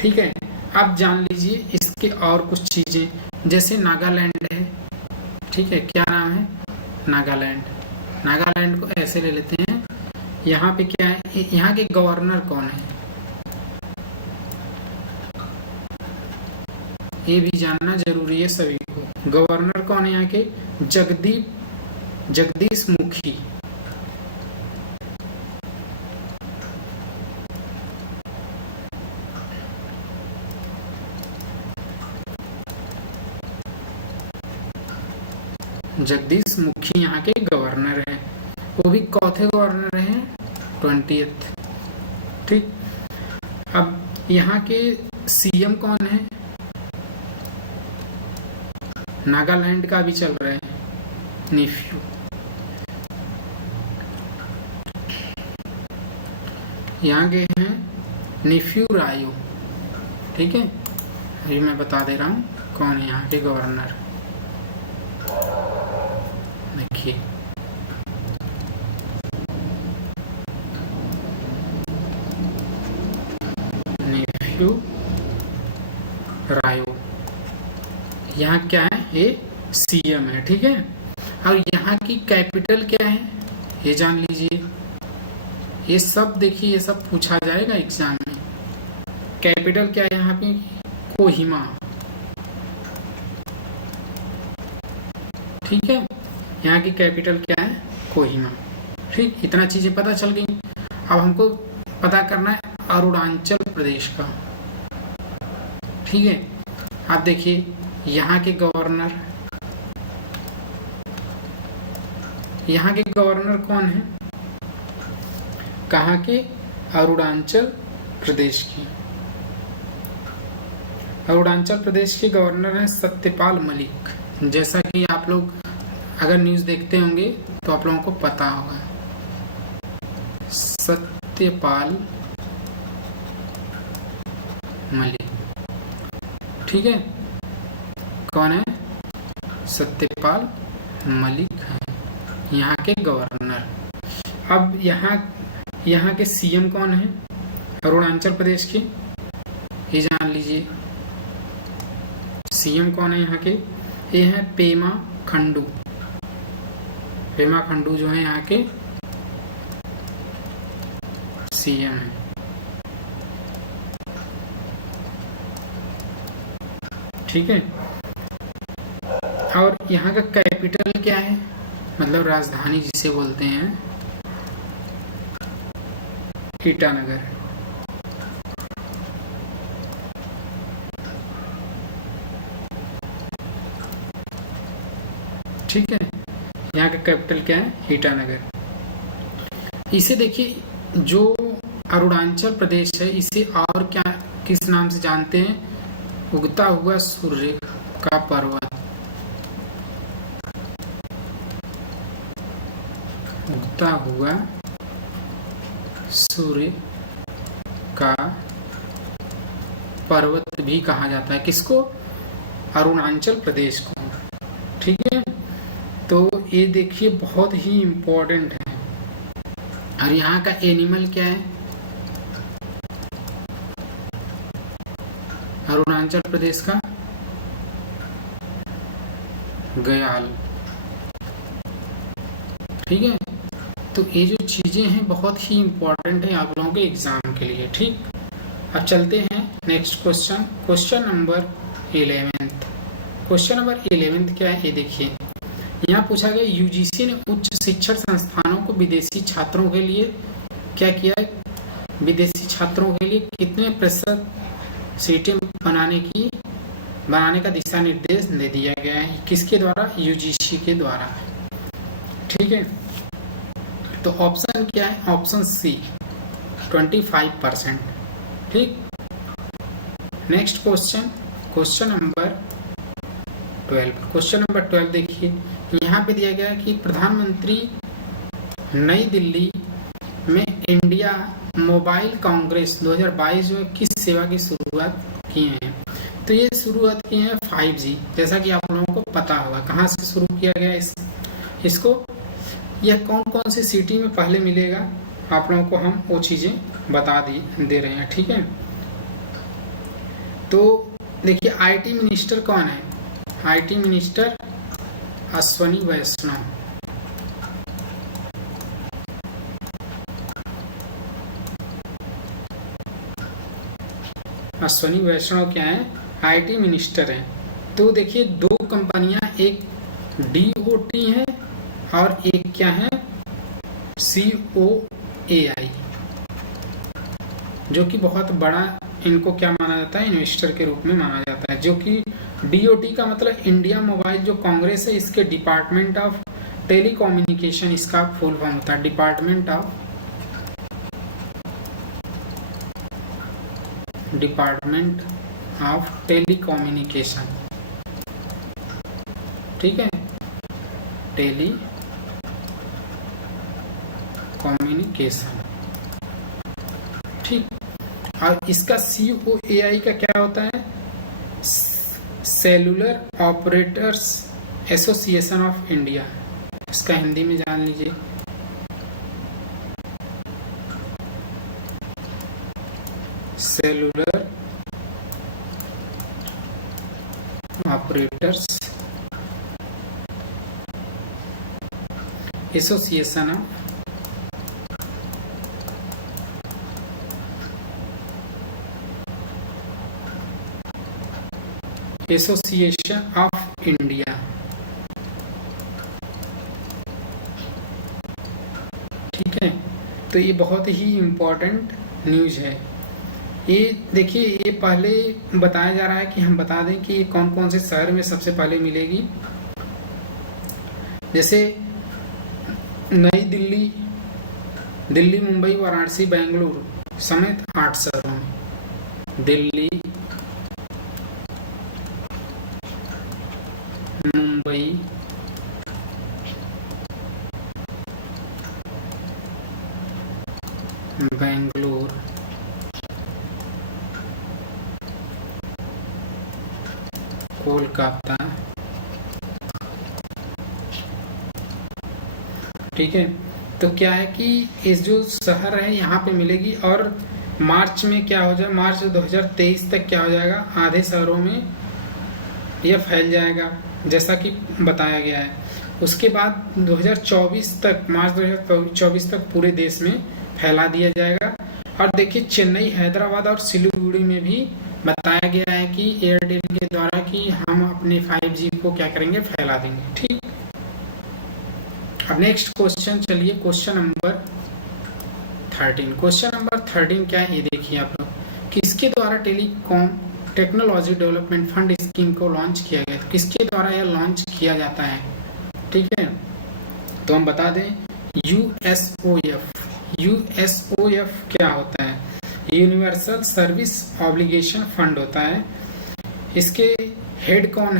ठीक है, आप जान लीजिए इसके और कुछ चीजें, जैसे नागालैंड है। ठीक है, क्या नाम है? नागालैंड। नागालैंड को ऐसे ले लेते हैं। यहाँ पे क्या है? यहाँ के गवर्नर कौन है ये भी जानना जरूरी है सभी को। गवर्नर कौन है यहाँ के? जगदीश मुखी। जगदीश मुखी यहाँ के गवर्नर हैं। वो भी चौथे गवर्नर हैं, 20th। ठीक, अब यहाँ के सीएम कौन है? नागालैंड का भी चल रहा है, नेफ्यू। यहाँ के हैं नेफ्यू रायो। ठीक है, अभी मैं बता दे रहा हूँ कौन है यहाँ के गवर्नर। देखिए, नेफ्यू रायो यहाँ क्या है? ये सीएम है। ठीक है, और यहाँ की कैपिटल क्या है ये जान लीजिए। ये सब देखिए, ये सब पूछा जाएगा एग्जाम में। कैपिटल क्या है यहाँ पे? कोहिमा। ठीक है, यहाँ की कैपिटल क्या है? कोहिमा। ठीक, इतना चीजें पता चल गई। अब हमको पता करना है अरुणाचल प्रदेश का। ठीक है, आप देखिए यहाँ के गवर्नर, यहाँ के गवर्नर कौन है? कहाँ के? अरुणाचल प्रदेश की। अरुणाचल प्रदेश के गवर्नर हैं सत्यपाल मलिक। जैसा कि आप लोग अगर न्यूज देखते होंगे तो आप लोगों को पता होगा, सत्यपाल मलिक। ठीक है, कौन है? सत्यपाल मलिक है यहाँ के गवर्नर। अब यहाँ के सीएम कौन है अरुणाचल प्रदेश के? ये जान लीजिए सीएम कौन है यहाँ के। ये है पेमा खंडू। पेमा खंडू जो है यहाँ के सीएम है। ठीक है, और यहाँ का कैपिटल क्या है, मतलब राजधानी जिसे बोलते हैं, ईटानगर। ठीक है, यहाँ का कैपिटल क्या है? ईटानगर। इसे देखिए, जो अरुणाचल प्रदेश है इसे और क्या किस नाम से जानते हैं? उगता हुआ सूर्य का पर्वत। उगता हुआ सूर्य का पर्वत भी कहा जाता है। किसको? अरुणाचल प्रदेश को। ठीक है, तो ये देखिए बहुत ही इम्पोर्टेंट है। और यहाँ का एनिमल क्या है? अरुणाचल प्रदेश का गयाल। ठीक है, तो ये जो चीजें हैं बहुत ही इम्पोर्टेंट है आप लोगों के एग्जाम के लिए। ठीक, अब चलते हैं next question, question number 11। Question number 11 क्या है ये देखिए। यहाँ पूछा गया यूजीसी ने उच्च शिक्षण संस्थानों को विदेशी छात्रों के लिए क्या किया है? विदेशी छात्रों के लिए कितने प्रतिशत सीटें बनाने का दिशा निर्देश दे दिया गया है। किसके द्वारा? यूजीसी के द्वारा। ठीक है, तो ऑप्शन क्या है? Option C 25%। ठीक, next question, question number 12। Question number 12 देखिए, यहाँ पे दिया गया है कि प्रधानमंत्री नई दिल्ली में इंडिया मोबाइल कांग्रेस 2022 जो किस सेवा की शुरुआत किए हैं? तो ये शुरुआत किए हैं 5G, जैसा कि आप लोगों को पता होगा। कहाँ से शुरू किया गया इसको? यह कौन कौन सी सिटी में पहले मिलेगा, आप लोगों को हम वो चीजें बता दे रहे हैं। ठीक है, तो देखिए आईटी मिनिस्टर कौन है? आईटी मिनिस्टर अश्वनी वैष्णव। अश्वनी वैष्णव क्या है? आईटी मिनिस्टर है। तो देखिए दो कंपनियां, एक डीओटी है और एक क्या है? COAI, जो कि बहुत बड़ा इनको क्या माना जाता है? इन्वेस्टर के रूप में माना जाता है। जो कि डीओटी का मतलब इंडिया मोबाइल जो कांग्रेस है, इसके डिपार्टमेंट ऑफ टेलीकम्युनिकेशन इसका फुल फॉर्म होता है, डिपार्टमेंट ऑफ टेलीकम्युनिकेशन। ठीक है, टेलीकम्युनिकेशन। ठीक, और इसका COAI का क्या होता है? Cellular operators association of India. इसका हिंदी में जान लीजिए, cellular operators association of India. ठीक है, तो ये बहुत ही इम्पोर्टेंट न्यूज है। ये देखिए, ये पहले बताया जा रहा है कि हम बता दें कि ये कौन कौन से शहर में सबसे पहले मिलेगी। जैसे नई दिल्ली, दिल्ली, मुंबई, वाराणसी, बेंगलुरु समेत 8 शहरों में। दिल्ली, मुंबई, बेंगलुरु, कोलकाता। ठीक है, तो क्या है कि इस जो शहर है यहाँ पे मिलेगी। और मार्च में क्या हो जाए, मार्च 2023 तक क्या हो जाएगा? आधे शहरों में यह फैल जाएगा, जैसा कि बताया गया है। उसके बाद 2024 तक, मार्च 2024 तक पूरे देश में फैला दिया जाएगा। और देखिए चेन्नई, हैदराबाद और सिलीगुड़ी में भी बताया गया है कि एयरटेल के द्वारा कि हम अपने 5G को क्या करेंगे? फैला देंगे। ठीक, अब नेक्स्ट क्वेश्चन चलिए, क्वेश्चन नंबर 13। क्वेश्चन नंबर 13 क्या है ये देखिए आप लोग। किसके द्वारा telecom technology development fund scheme को लॉन्च किया गया? किसके द्वारा यह लॉन्च किया जाता है? ठीक है, तो हम बता दें यूएसओएफ क्या होता है? यूनिवर्सल सर्विस ऑब्लिगेशन फंड होता है। इसके हेड कौन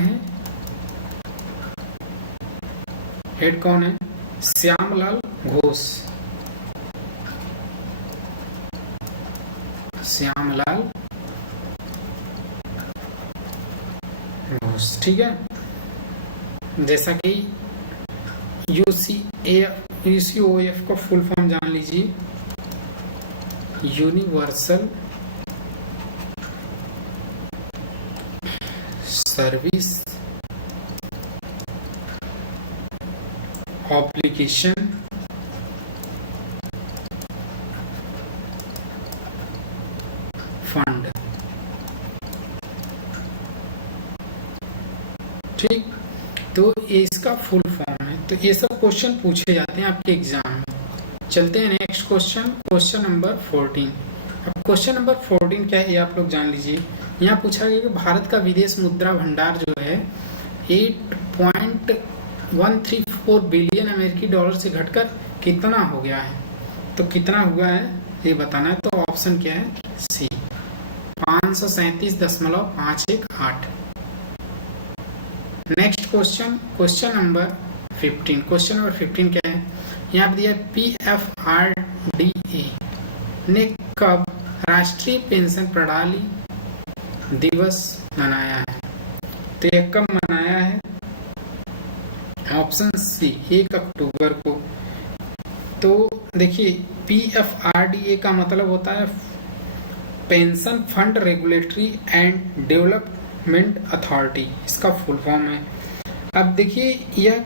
है? श्यामलाल घोष। श्यामलाल घोष। ठीक है, जैसा कि यूसीओएफ का फुल फॉर्म जान लीजिए, यूनिवर्सल सर्विस ऑब्लिगेशन फंड। ठीक, तो ये इसका फुल फॉर्म है। तो ये सब क्वेश्चन पूछे जाते हैं आपके एग्जाम में। चलते हैं नेक्स्ट क्वेश्चन, क्वेश्चन नंबर 14। अब क्वेश्चन नंबर 14 क्या है ये आप लोग जान लीजिए। यहाँ पूछा गया कि भारत का विदेश मुद्रा भंडार जो है 8.134 बिलियन अमेरिकी डॉलर से घटकर कितना हो गया है। तो कितना हुआ है ये बताना है। तो ऑप्शन क्या है, सी 537.518। Next question, question number 15। Question number 15 क्या है, यहाँ पे दिया PFRDA ने कब राष्ट्रीय पेंशन प्रणाली दिवस मनाया है। तो यह कब मनाया है, ऑप्शन सी 1 अक्टूबर को। तो देखिए PFRDA का मतलब होता है pension fund regulatory and development authority, इसका फुल फॉर्म है। अब देखिए यह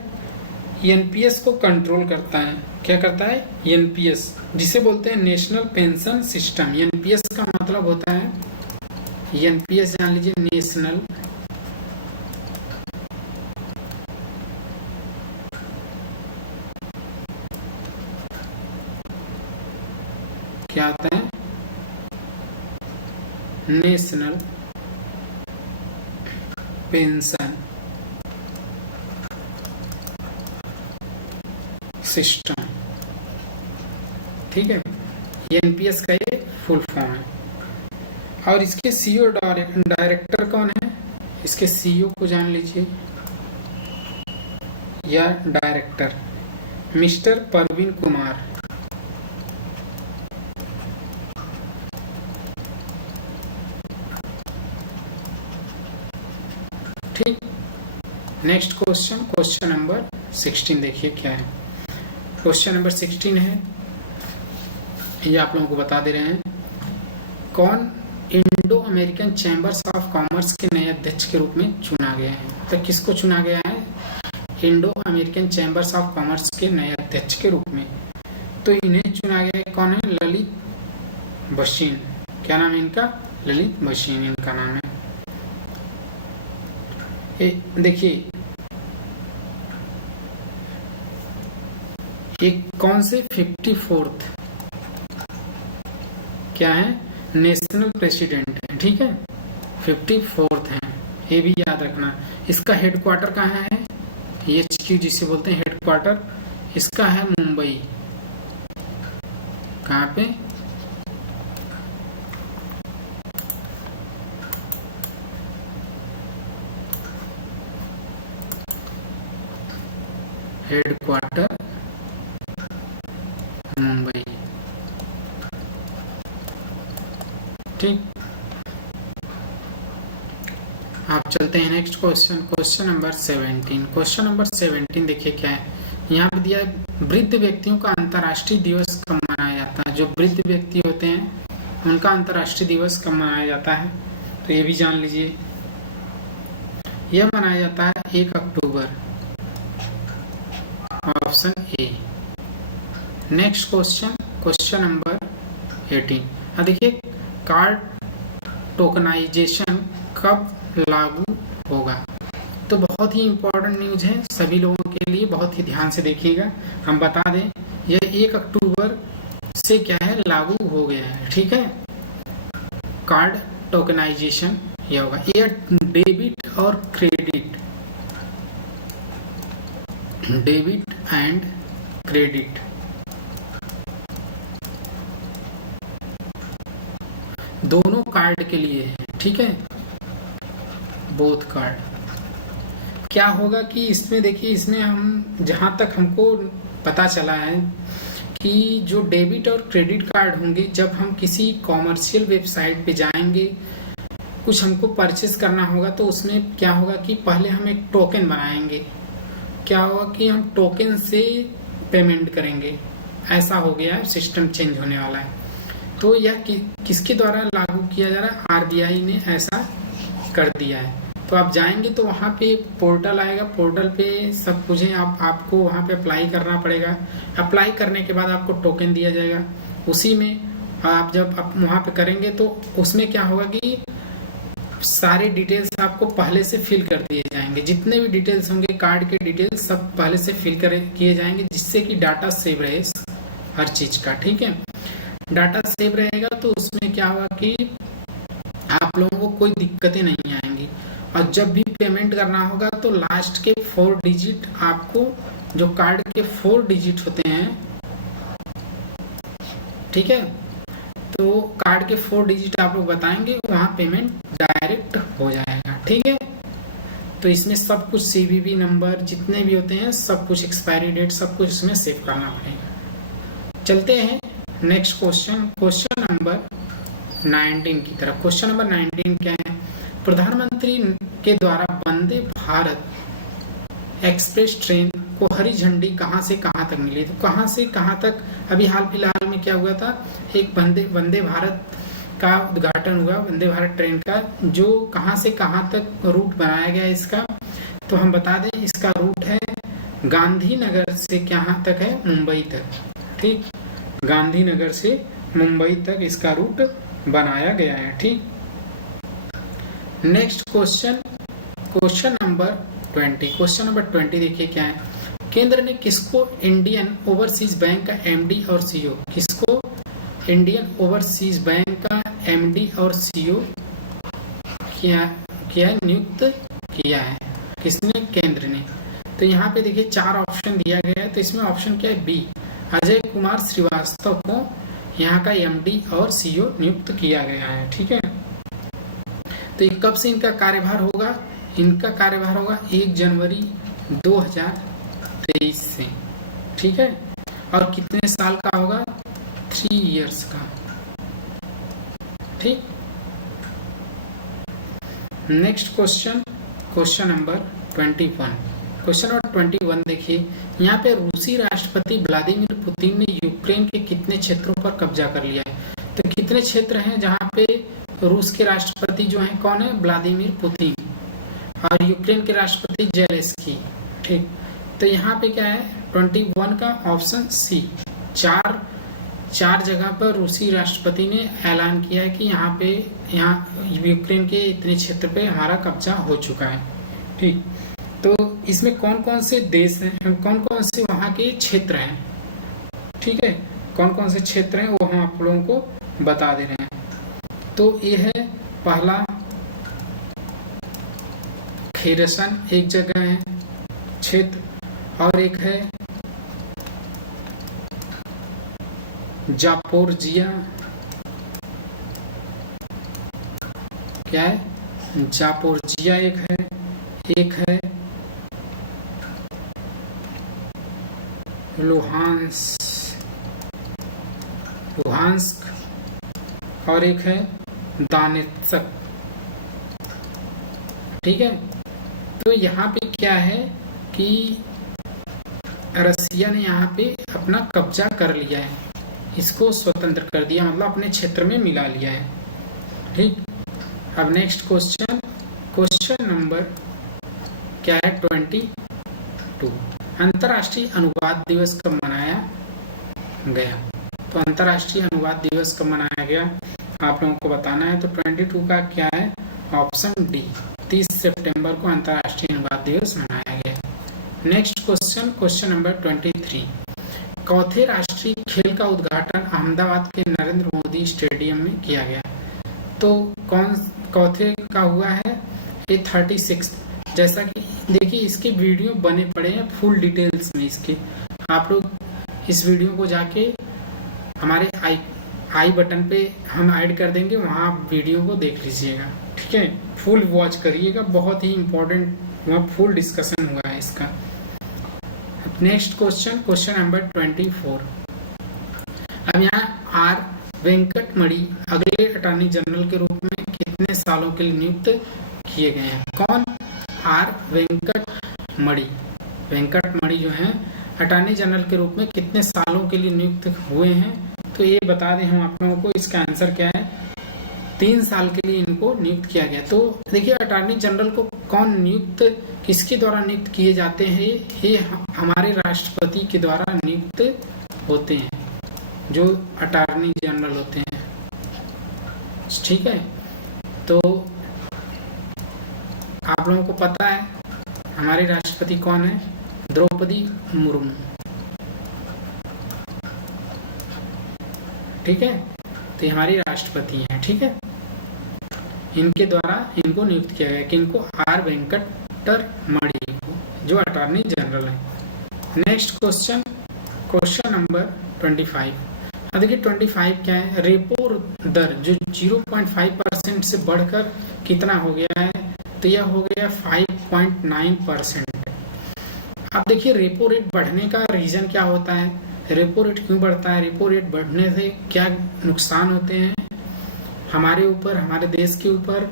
एनपीएस को कंट्रोल करता है। क्या करता है, एनपीएस, जिसे बोलते हैं नेशनल पेंशन सिस्टम। एनपीएस का मतलब होता है, एनपीएस जान लीजिए, नेशनल क्या होता है, नेशनल पेंशन सिस्टम। ठीक है, एनपीएस का ये फुल फॉर्म है। और इसके सीईओ डायरेक्टर कौन है, इसके सीईओ को जान लीजिए या डायरेक्टर, मिस्टर परवीन कुमार। ठीक, नेक्स्ट क्वेश्चन, क्वेश्चन नंबर 16 देखिए क्या है। क्वेश्चन नंबर 16 है, ये आप लोगों को बता दे रहे हैं, कौन Indo American chambers of commerce के नए अध्यक्ष के रूप में चुना गया है। तो किसको चुना गया है, Indo American chambers of commerce के नए अध्यक्ष के रूप में। तो इन्हें चुना गया है, कौन है, ललित भसीन। क्या नाम है इनका, ललित भसीन इनका नाम है। देखिए एक कौन से 54th क्या है, नेशनल प्रेसिडेंट है। ठीक है, 54th है, ये भी याद रखना। इसका हेडक्वार्टर कहाँ है, HQ जिसे बोलते हैं हेडक्वार्टर, इसका है मुंबई। कहाँ पे, हेडक्वार्टर मुंबई। ठीक, आप चलते हैं next question, question number 17। Question number 17 देखिए क्या है, यहाँ पे दिया वृद्ध व्यक्तियों का अंतर्राष्ट्रीय दिवस कब मनाया जाता है। जो वृद्ध व्यक्ति होते हैं उनका अंतर्राष्ट्रीय दिवस कब मनाया जाता है। तो ये भी जान लीजिए, यह मनाया जाता है 1 October, option A. Next question, question number 18। देखिए कार्ड टोकनाइजेशन कब लागू होगा। तो बहुत ही इंपॉर्टेंट न्यूज है सभी लोगों के लिए, बहुत ही ध्यान से देखिएगा। हम बता दें यह 1 अक्टूबर से क्या है, लागू हो गया है। ठीक है, कार्ड टोकनाइजेशन यह होगा, यह डेबिट और क्रेडिट, डेबिट एंड क्रेडिट दोनों कार्ड के लिए है। ठीक है, बोथ कार्ड। क्या होगा कि इसमें देखिए, इसमें हम जहां तक हमको पता चला है कि जो डेबिट और क्रेडिट कार्ड होंगे, जब हम किसी कॉमर्शियल वेबसाइट पे जाएंगे, कुछ हमको परचेस करना होगा, तो उसमें क्या होगा कि पहले हम एक टोकन बनाएंगे। क्या होगा कि हम टोकन से पेमेंट करेंगे। ऐसा हो गया है, सिस्टम चेंज होने वाला है। तो यह किसके द्वारा लागू किया जा रहा है? आरबीआई ने ऐसा कर दिया है। तो आप जाएंगे तो वहाँ पे पोर्टल आएगा, पोर्टल पे सब कुछ है, आपको वहाँ पे अप्लाई करना पड़ेगा। अप्लाई करने के बाद आपको टोकन दिया जाएगा। उसी में आप जब वहाँ पे करेंगे तो उसमें क्या होगा कि सारे डिटेल्स आपको पहले से फिल कर दिए जाएंगे। जितने भी डिटेल्स होंगे, कार्ड के डिटेल्स सब पहले से फिल किए जाएंगे, जिससे कि डाटा सेव रहे हर चीज का। ठीक है, डाटा सेव रहेगा तो उसमें क्या होगा कि आप लोगों को कोई दिक्कतें नहीं आएंगी। और जब भी पेमेंट करना होगा तो लास्ट के 4 डिजिट आपको, जो कार्ड के 4 डिजिट होते हैं, ठीक है, तो कार्ड के 4 डिजिट आप लोग बताएंगे, वहाँ पेमेंट डायरेक्ट हो जाएगा। ठीक है, तो इसमें सब कुछ सीवीवी नंबर जितने भी होते हैं, सब कुछ एक्सपायरी डेट, सब कुछ इसमें सेव करना पड़ेगा। चलते हैं नेक्स्ट क्वेश्चन नंबर 19 की तरफ। क्वेश्चन नंबर 19 क्या है? प्रधानमंत्री के द्वारा वंदे भारत एक्सप्रेस ट्रेन को हरी झंडी कहां से कहां तक मिली? तो कहां से कहां तक अभी हाल फिलहाल में क्या हुआ था? एक वंदे भारत का उद्घाटन हुआ, वंदे भारत ट्रेन का, जो कहां से कहां तक रूट बनाया गया इसका। तो हम बता दें, इसका रूट है गांधीनगर से कहां तक है? मुंबई तक। ठीक, गांधीनगर से मुंबई तक इसका रूट बनाया गया है। ठीक, next question number 20। Question number 20 देखिए क्या है? केंद्र ने किसको इंडियन ओवरसीज बैंक का एमडी और सीईओ, किसको इंडियन ओवरसीज बैंक का एमडी और सीईओ किया नियुक्त किया है? किसने? केंद्र ने। तो यहाँ पे देखिए 4 ऑप्शन दिया गया है। तो इसमें ऑप्शन क्या है? बी, अजय कुमार श्रीवास्तव को यहाँ का एमडी और सीईओ नियुक्त किया गया है। ठीक है, तो ये कब से इनका कार्यभार होगा? इनका कार्यभार होगा 1 जनवरी 2023 से। ठीक है, और कितने साल का होगा? 3 इयर्स का। ठीक, next question number 21। Question number 21 देखिए, यहाँ पे रूसी राष्ट्रपति व्लादिमीर पुतिन ने यूक्रेन के कितने क्षेत्रों पर कब्जा कर लिया है? तो कितने क्षेत्र हैं जहाँ पे रूस के राष्ट्रपति जो हैं, कौन है? व्लादिमीर पुतिन, और यूक्रेन के राष्ट्रपति जेलेंस्की। ठीक, तो यहाँ पे क्या है? 21 का ऑप्शन सी, चार जगह पर रूसी राष्ट्रपति ने ऐलान किया है कि यहाँ यूक्रेन के इतने क्षेत्र पे हमारा कब्जा हो चुका है। ठीक, तो इसमें कौन कौन से देश हैं, कौन कौन से वहाँ के क्षेत्र हैं? ठीक है, कौन कौन से क्षेत्र हैं वो हम आप लोगों को बता दे रहे हैं। तो ये है पहला खेरसन, एक जगह है क्षेत्र, और एक है जापोरजिया, क्या है? जापोरजिया एक है लुहांस्क, और एक है दानेत्स्क। ठीक है, तो यहाँ पे क्या है कि रसिया ने यहाँ पे अपना कब्जा कर लिया है, इसको स्वतंत्र कर दिया, मतलब अपने क्षेत्र में मिला लिया है। ठीक, अब नेक्स्ट क्वेश्चन नंबर क्या है? 22। अंतर्राष्ट्रीय अनुवाद दिवस कब मनाया गया? तो अंतर्राष्ट्रीय अनुवाद दिवस कब मनाया गया आप लोगों को बताना है। तो 22 का क्या है? ऑप्शन डी, 30 सितंबर को अंतर्राष्ट्रीय अनुवाद दिवस मनाया गया। Next question number 23। चौथे राष्ट्रीय खेल का उद्घाटन अहमदाबाद के नरेंद्र मोदी स्टेडियम में किया गया। तो चौथे का हुआ है? ये 36। जैसा कि देखिए इसके वीडियो बने पड़े हैं फुल डिटेल्स में इसके, आप लोग इस वीडियो को जाके हमारे आई बटन पे हम ऐड कर देंगे, वहाँ आप वीडियो को देख लीजिएगा। ठीक है, फुल वॉच करिएगा, बहुत ही इम्पोर्टेंट वहाँ फुल डिस्कशन हुआ है इसका। Next question number 24। अब यहाँ आर वेंकटमणि अगले अटॉर्नी जनरल के रूप में कितने सालों के लिए नियुक्त किए गए हैं? कौन? आर वेंकटमणि। वेंकटमणि जो है अटॉर्नी जनरल के रूप में कितने सालों के लिए नियुक्त हुए हैं? तो ये बता दें हम आप लोगों को, इसका आंसर क्या है? 3 साल के लिए इनको नियुक्त किया गया। तो देखिए अटॉर्नी जनरल को कौन नियुक्त, किसके द्वारा नियुक्त किए जाते हैं? ये हमारे राष्ट्रपति के द्वारा नियुक्त होते हैं, जो अटॉर्नी जनरल होते हैं। ठीक है, तो आप लोगों को पता है हमारे राष्ट्रपति कौन है? द्रौपदी मुर्मू। ठीक है, तो ये हमारी राष्ट्रपति हैं। ठीक है, इनके द्वारा इनको नियुक्त किया गया कि इनको आर वेंकटरमणि को, जो अटॉर्नी जनरल है। Next question, question number 25। अब देखिए 25 क्या है? रेपो दर जो 0.5% से बढ़कर कितना हो गया है? तो यह हो गया 5.9%। अब देखिए रेपो रेट बढ़ने का रीजन क्या होता है? रेपो रेट क्यों बढ़ता है? रेपो रेट बढ़ने से क्या नुकसान होते हैं हमारे ऊपर, हमारे देश के ऊपर?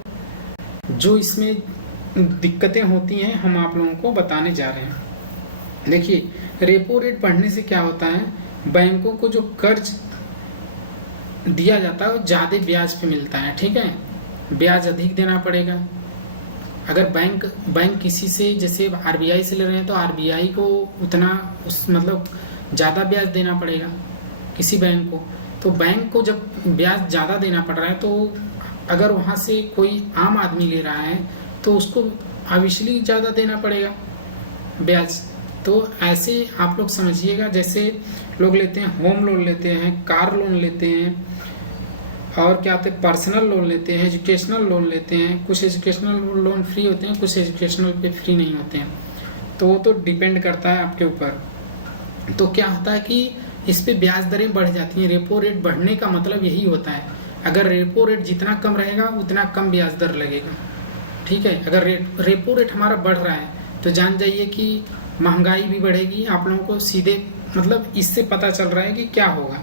जो इसमें दिक्कतें होती हैं हम आप लोगों को बताने जा रहे हैं। देखिए रेपो रेट बढ़ने से क्या होता है? बैंकों को जो कर्ज दिया जाता है वो ज्यादा ब्याज पे मिलता है। ठीक है, ब्याज अधिक देना पड़ेगा। अगर बैंक किसी से, जैसे आरबीआई से ले रहे हैं तो आरबीआई को उतना मतलब ज्यादा ब्याज देना पड़ेगा किसी बैंक को। तो बैंक को जब ब्याज ज्यादा देना पड़ रहा है, तो अगर वहां से कोई आम आदमी ले रहा है तो उसको ऑब्वियसली ज्यादा देना पड़ेगा ब्याज। तो ऐसे आप लोग समझिएगा, जैसे लोग लेते हैं होम लोन लेते हैं, कार लोन लेते हैं, और क्या होते हैं पर्सनल लोन लेते हैं, एजुकेशनल लोन लेते हैं। कुछ एजुकेशनल लोन फ्री होते हैं, कुछ एजुकेशनल पे फ्री नहीं होते हैं। तो वो तो डिपेंड करता है आपके ऊपर। तो क्या होता है कि इस पे ब्याज दरें बढ़ जाती हैं। रेपो रेट बढ़ने का मतलब यही होता है, अगर रेपो रेट जितना कम रहेगा उतना कम ब्याज दर लगेगा। ठीक है, अगर रेपो रेट हमारा बढ़ रहा है तो जान जाइए कि महंगाई भी बढ़ेगी। आप लोगों को सीधे मतलब इससे पता चल रहा है कि क्या होगा।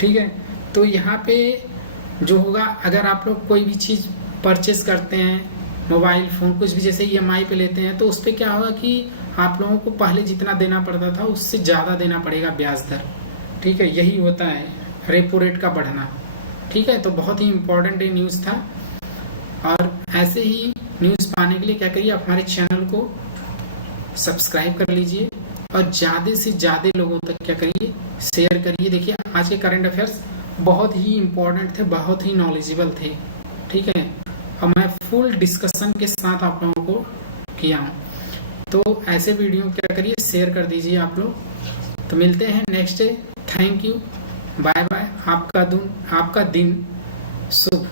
ठीक है, तो यहाँ पे जो होगा, अगर आप लोग कोई भी चीज़ परचेस करते हैं, मोबाइल फ़ोन कुछ भी जैसे EMI पे लेते हैं, तो उस पर क्या होगा कि आप लोगों को पहले जितना देना पड़ता था उससे ज़्यादा देना पड़ेगा ब्याज दर। ठीक है, यही होता है रेपो रेट का बढ़ना। ठीक है, तो बहुत ही इम्पोर्टेंट ये न्यूज़ था। और ऐसे ही न्यूज़ पाने के लिए क्या करिए, आप हमारे चैनल को सब्सक्राइब कर लीजिए और ज़्यादा से ज़्यादा लोगों तक क्या करिए, शेयर करिए। देखिए आज के करंट अफेयर्स बहुत ही इम्पोर्टेंट थे, बहुत ही नॉलेजेबल थे। ठीक है, और मैं फुल डिस्कशन के साथ आप लोगों को किया हूँ। तो ऐसे वीडियो क्या करिए, शेयर कर दीजिए आप लोग। तो मिलते हैं next day. Thank you, bye bye. आपका दिन शुभ।